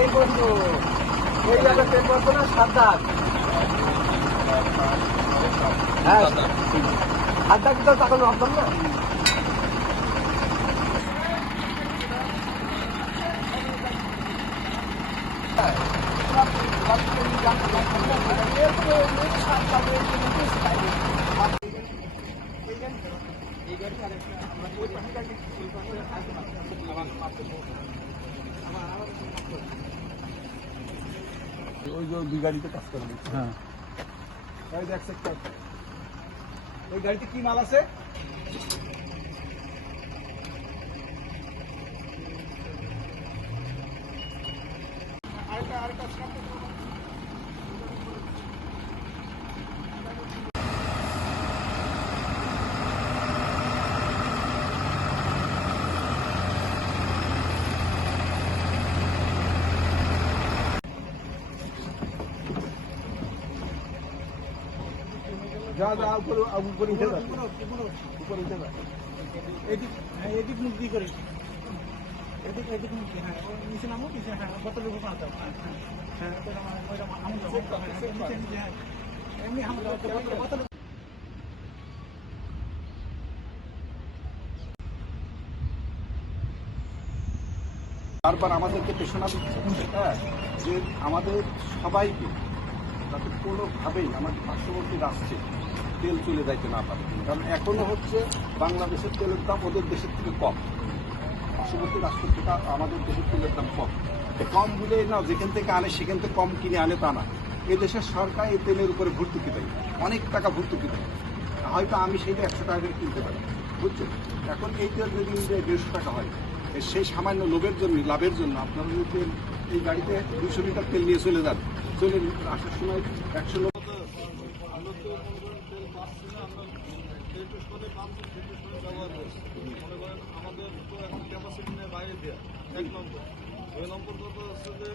এই বন্ধু এই জায়গা তেল পড়তো না 7 দাগ। হ্যাঁ 7 দাগ তো টাকা ভাবলাম না। ওই যে দুই গাড়িতে কাজ করে দিচ্ছে। হ্যাঁ ওই গাড়িতে কি মাল আছে? যা যা উপরে উঠে যাবে, উপরে উঠে যাবে। এদিক হ্যাঁ এদিক মুখ দিয়ে করে এদিক এদিক মুখ দিয়ে। হ্যাঁ নিচে নামো, নিচে হ্যাঁ বোতলের উপর আনতে হবে। হ্যাঁ এমনি হামলা বোতল। বারবার আমাদেরকে পেছনা দিচ্ছে, হ্যাঁ, যে আমাদের সবাইকে যাতে কোনোভাবেই আমাদের পার্শ্ববর্তী রাষ্ট্রে তেল চলে যাইতে না পারে। কারণ এখনো হচ্ছে বাংলাদেশের তেলের দাম ওদের দেশের থেকে কম, পার্শ্ববর্তী রাষ্ট্র থেকে আমাদের দেশের তেলের দাম কম। কম বলে না যেখান থেকে আনে সেখান থেকে কম কিনে আনে তা না, এই দেশের সরকার এই তেলের উপরে ভর্তুকি দেয়, অনেক টাকা ভর্তুকি দেয়। হয়তো আমি সেইটা 100 টাকা করে কিনতে পারি, বুঝছেন। এখন এই তেল যদি 150 টাকা হয়, সেই সামান্য লোভের জন্য, লাভের জন্য আপনারা যদি তেল এই গাড়িতে 200 লিটার তেল নিয়ে চলে যান, চলে আসার সময় 100 লোক আমাদের তো এখন ক্যাপাসিটি নেই বাইরে দেওয়া। 1 নম্বর 2 নম্বর কথা হচ্ছে যে